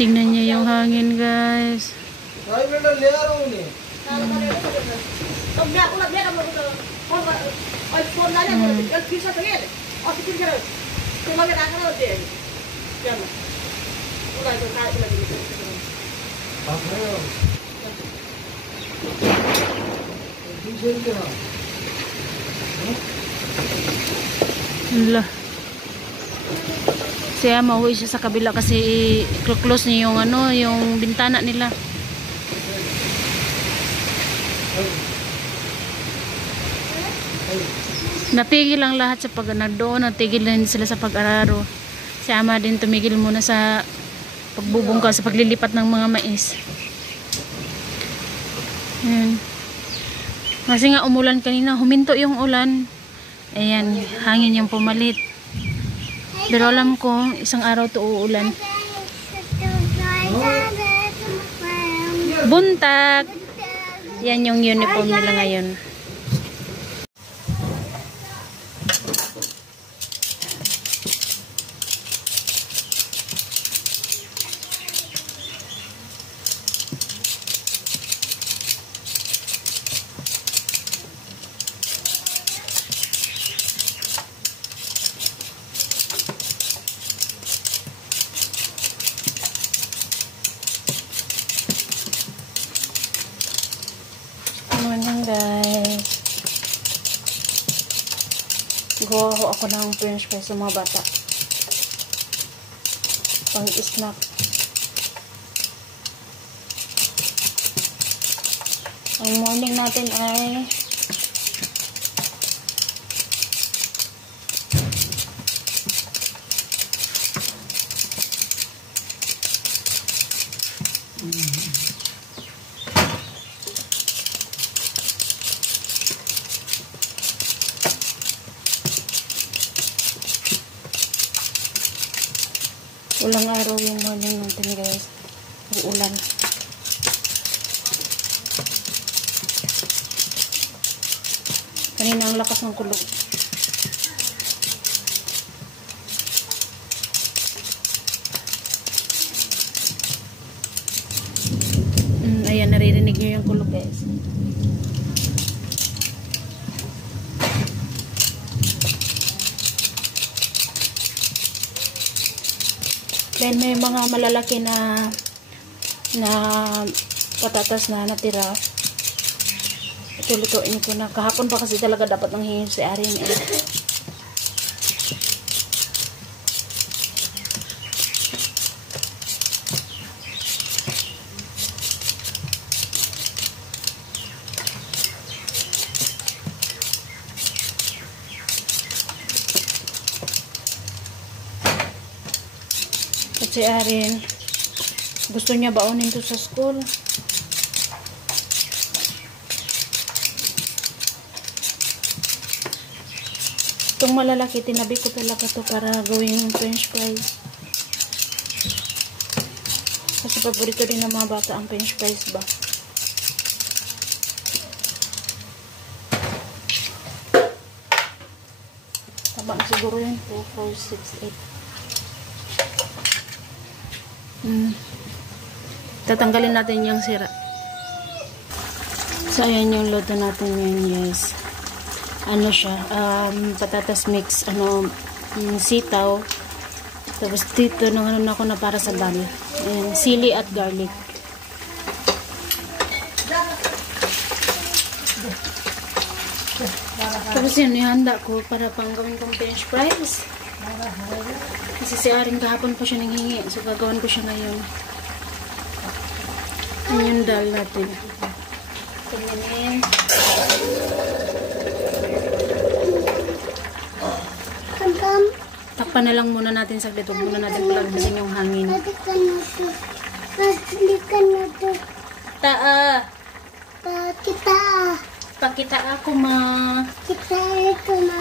Tingnan niya yung hangin, guys. Wala. Siya mauwi siya sa kabila kasi close niya yung ano, yung bintana nila. Natigil lang lahat sa pag-doon, natigil din sila sa pag-araro. Si ama din tumigil muna sa pagbubungka, sa paglilipat ng mga mais. Ayan. Kasi nga umulan kanina, huminto yung ulan. Ayan, hangin yung pumalit. Pero alam ko, isang araw to uulan. Buntag! Yan yung uniform nila ngayon. Guys, gawa ako ng french fries sa mga bata pang snack. Ang morning natin ay ulang araw yung morning natin, guys. Uulan. Kanina ang lakas ng kulog. Ayan, naririnig nyo yung kulog, guys. Then may mga malalaki na patatas na natira. Ito lutuin ko na. Kahapon pa kasi talaga dapat nang hingin si Arin eh. Si Arin gusto niya baonin to sa school. Itong malalaki tinabi ko talaga to para gawing french fries kasi paborito din ng mga bata ang french fries ba. Tama siguro yun. 2, 4, 6, 8. Tatanggalin natin yung sira. So ayan yung loto natin ngayon, guys. Ano siya, patatas mix, sitaw. Tapos dito nang ano ako na para sa bal. Ayan, sili at garlic. Tapos yun, ihanda ko para pang gawin kong french fries. Kasi si Aring kahapon pa siya nanghingi. So, gagawin ko siya ngayon. Yan yung dal natin. Tingnan. Takpan na lang muna natin saglit. Huwag muna natin palagpasin yung hangin. Taa. Pakita ako, ma. Kita ako, ma.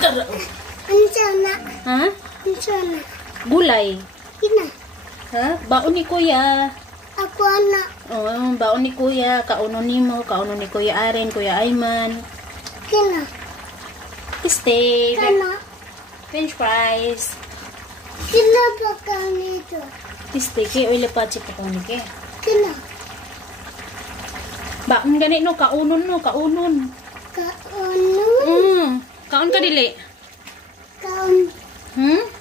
Tara. Ano na? Ha? Ano na? Gulay. Kina. Ha? Baon ni Kuya. Ako anak. Oh, baon ni Kuya. Kauno ni mo. Kauno ni Kuya Aren. Kuya Ayman. Kina. Stay. Kana. French fries. Kina pa ka nito? Istiki, o ilipat si patawag ke. Kina? Ba, gani no, kaunon no, kaunon. Kaon? Kaon ka dili? Kaon?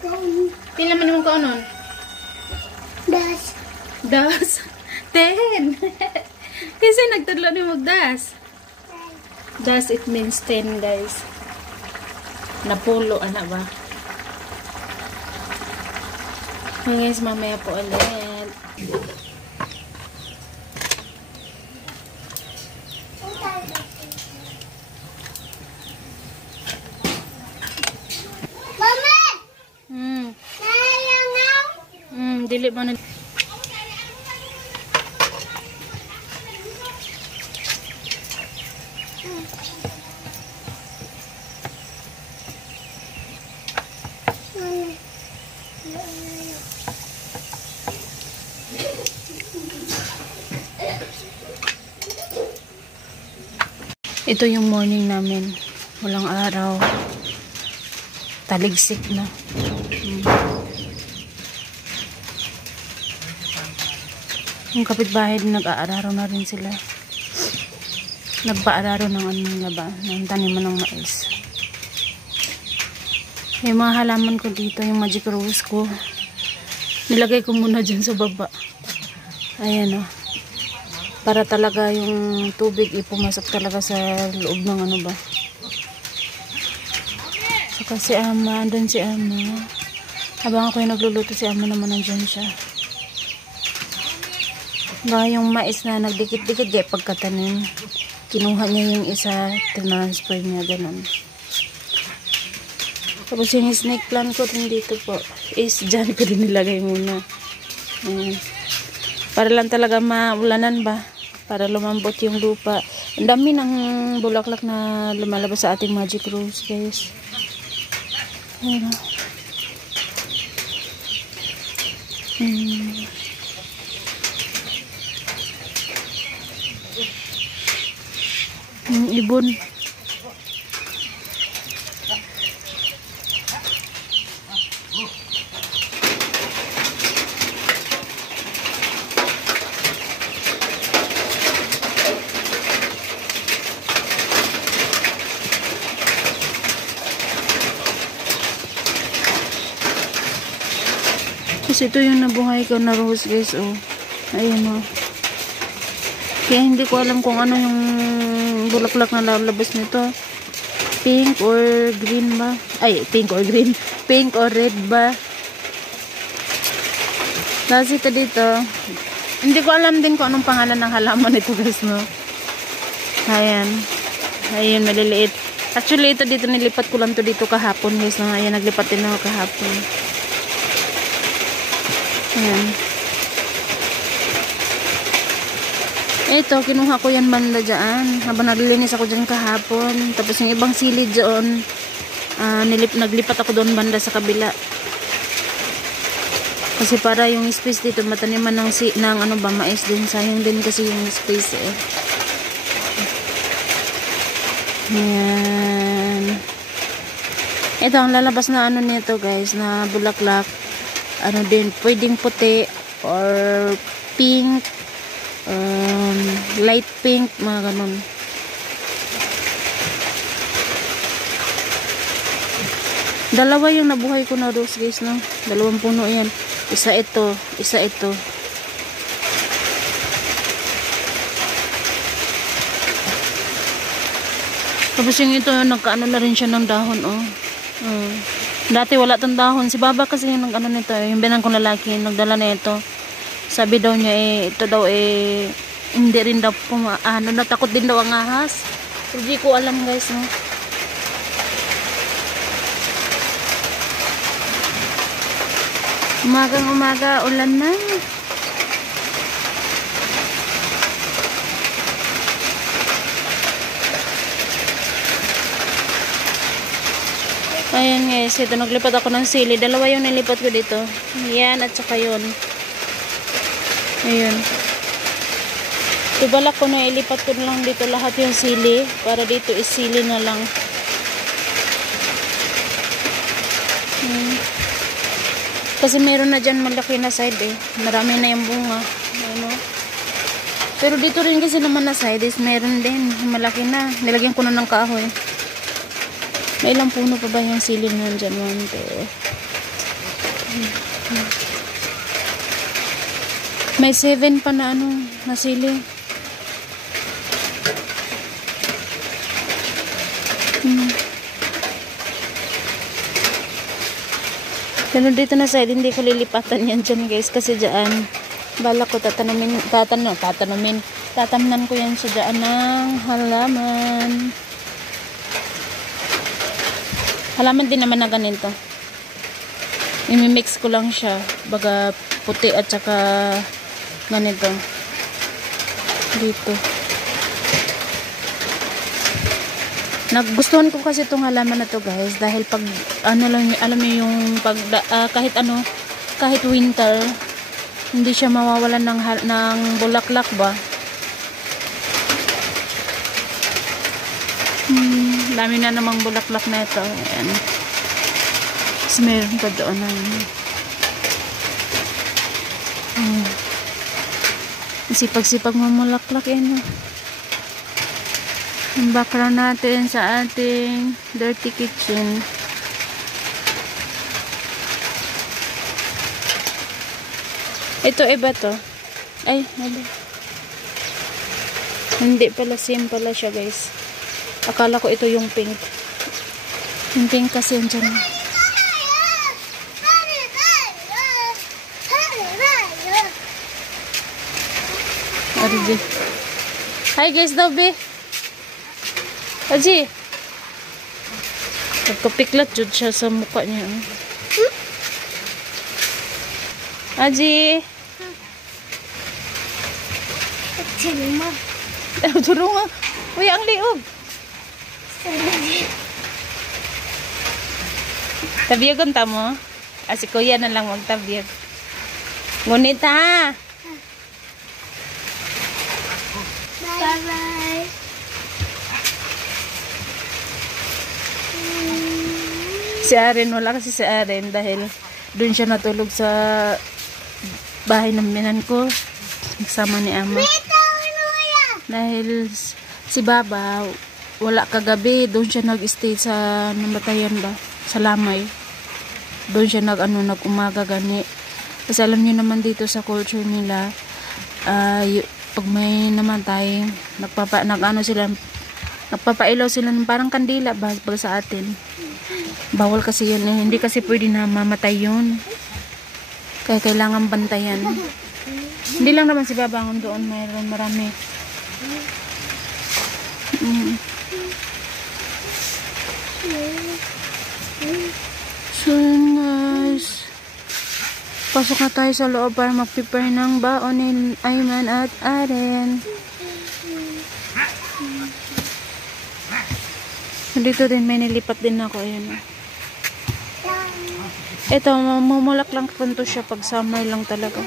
Kaon? Pila man yung kaunon? Das? 10. Kasi nagtudlo ni magdas. Das, it means 10, guys. Napulo, anak ba? Guys, mamaya po ulit. Mama! Hmm. Nalangaw? Dili ba na... Ito yung morning namin. Walang araw. Taligsik na. Yung kapitbahay din nag-aararo na rin sila. Nagpa-araro ng ano nila ba? Ng taniman ng mais. Yung mga halaman ko dito, yung magic rose ko, nilagay ko muna dyan sa baba. Ayan o. Para talaga yung tubig ipumasok talaga sa loob ng ano ba. Saka si Ama, andun si Ama. Habang ako yung nagluluto, si Ama naman nandyan siya. Ba yung mais na nagdikit-dikit gaya pagkatanim. Kinuha niya yung isa, transfer niya, ganun. Tapos yung snake plant ko rin dito po, is dyan ko din nilagay muna. Ayan. Para lang talaga maulanan ba? Para lumambot yung lupa. Ang dami ng bulaklak na lumalabas sa ating magic rose, guys. Ayan. Ibon. Kasi ito yung nabuhay ko na rose, guys, oh. Ayan, oh. Kaya hindi ko alam kung ano yung bulaklak na lalabas nito. Pink or green ba? Ay, pink or green. Pink or red ba? Kasi ito dito, hindi ko alam din kung anong pangalan ng halaman nito, guys, no? Ayan. Ayan, maliliit. Actually, ito dito, nilipat ko lang to dito kahapon, guys, no? Ayan, naglipat din ako kahapon. Ayan. Ito, kinuha ko yan banda dyan. Habang naglilinis ako dyan kahapon. Tapos yung ibang silid dyan, naglipat ako doon banda sa kabila. Kasi para yung space dito, mataniman ng ano ba, mais din. Sayang din kasi yung space eh. Ayan. Ito, ang lalabas na ano nito, guys, na bulaklak. Ano din, pwedeng puti or pink, light pink, mga ganun. Dalawa yung nabuhay ko na rose, guys, no? Dalawang puno yan. Isa ito, isa ito. Tapos yung ito, nagkaano na rin siya ng dahon, oh. Dati wala tong dahon. Si Baba kasi yung nag-ano nito, yung binang kong lalaki, nagdala na ito. Sabi daw niya ito daw hindi rin daw natakot din daw ang ahas. Hindi ko alam, guys, no. Umagang umaga, ulan na. Ayan, guys, ito naglipat ako ng sili. Dalawa yung nilipat ko dito. Yan at saka yun. Ayun. Ibalak ko na ilipat ko na lang dito lahat yung sili. Para dito is sili na lang. Kasi meron na dyan malaki na side eh. Marami na yung bunga. Ano? Pero dito rin kasi naman na side is meron din. Malaki na. Nilagyan ko na ng kahoy. May ilang puno pa ba yung sili na dyan? 1, 2. May 7 pa na ano, na sili. Pero dito na side, hindi ko lilipatan yan dyan guys. Kasi dyan, balak ko tatamnan ko yan sa dyan ng halaman. Halaman din naman na ganito. I-mix ko lang siya. Baga puti at saka ganito. Dito. Nagustuhan ko kasi itong halaman na to guys. Dahil pag, ano lang, alam niyo yung pag, kahit winter, hindi siya mawawalan ng bulaklak ba. Dami na namang bulaklak na ito. Ayan. Tapos meron pa doon na sipag-sipag mamulaklak yan. Yung background natin sa ating dirty kitchen. Ito iba to. Ay, ano? Hindi pala, same pala siya guys. Akala ko ito yung pink. Yung pink kasi yun dyan. Arji. Hi guys daw, be. Arji. Nagkapiklat jud siya sa mukha niya. Arji. Turungan. Uy, ang liog. Tabiyagon ta mo? Si kuya na lang magtabiyag. Ngunit ha. Bye-bye. Si Aren, wala kasi si Aren dahil doon siya natulog sa bahay ng minan ko. Nagsama ni Ama. Dahil si Baba wala kagabi, doon siya nag-stay sa namatayan ba? Sa Lamay. Doon siya nag-umaga gani. Kasi alam niyo naman dito sa culture nila, pag may namatay, nagpapailaw sila ng parang kandila ba sa atin. Bawal kasi yun eh. Hindi kasi pwede na mamatay yun. Kaya kailangan bantayan. Hindi lang naman si Babangon doon, mayroon marami. So guys, pasok na tayo sa loob para mag-prepare ng baon ni Ayman at Aren. Dito din may nilipat din ako. Ayan. Ito, mamulak lang punto siya pag summer lang talaga.